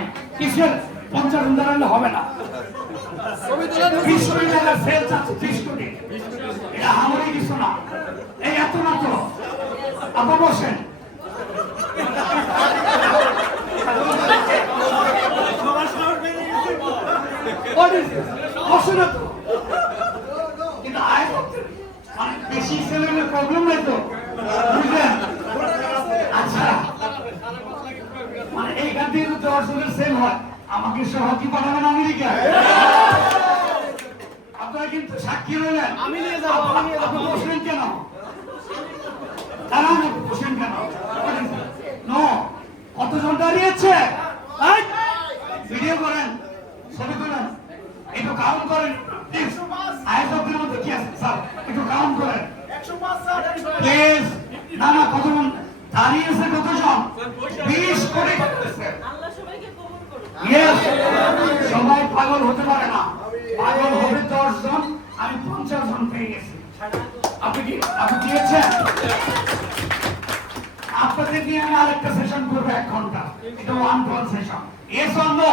জানি কিসের 50 জন দাঁড়ালে হবে না। 20 কোটি টাকার সেল চাচ্ছে, 20 কোটি। এটা আমারই কিছু না, এই এত মাত্র। আপা বসেন। বসে না তো, কিন্তু আয় করতে মানে বেশি সেলের প্রবলেম নাই তো, বুঝলেন? আচ্ছা, মানে এইখান থেকে তো 10 জনের সেল হয়, আমাকে সহজে পাঠাবেন আমেরিকা। আপনারা কিন্তু সাক্ষী রইলেন। আমি নিয়ে যাবো, আমি নিয়ে যাবো। বসলেন কেন? দাঁড়ান, বসেন কেন? নো, কতজন দাঁড়িয়েছে? ভিডিও করেন, ছবি তোলেন, একটু কাউন্ট করেন প্লিজ। আয়োজকদের মধ্যে কি আছে স্যার, একটু কাউন্ট করেন প্লিজ। না না, কতজন দাঁড়িয়েছে? কতজন? 20 কোটি। ইয়েস, সবাই পাগল হতে পারে না, পাগল হবে 10 জন। আমি 50 জন পেয়ে গেছি। আপনি দিয়েছেন? আপনাদের নিয়ে আমি আরেকটা সেশন করবো 1 ঘন্টা, এটা 1 সেশন। Yes or no?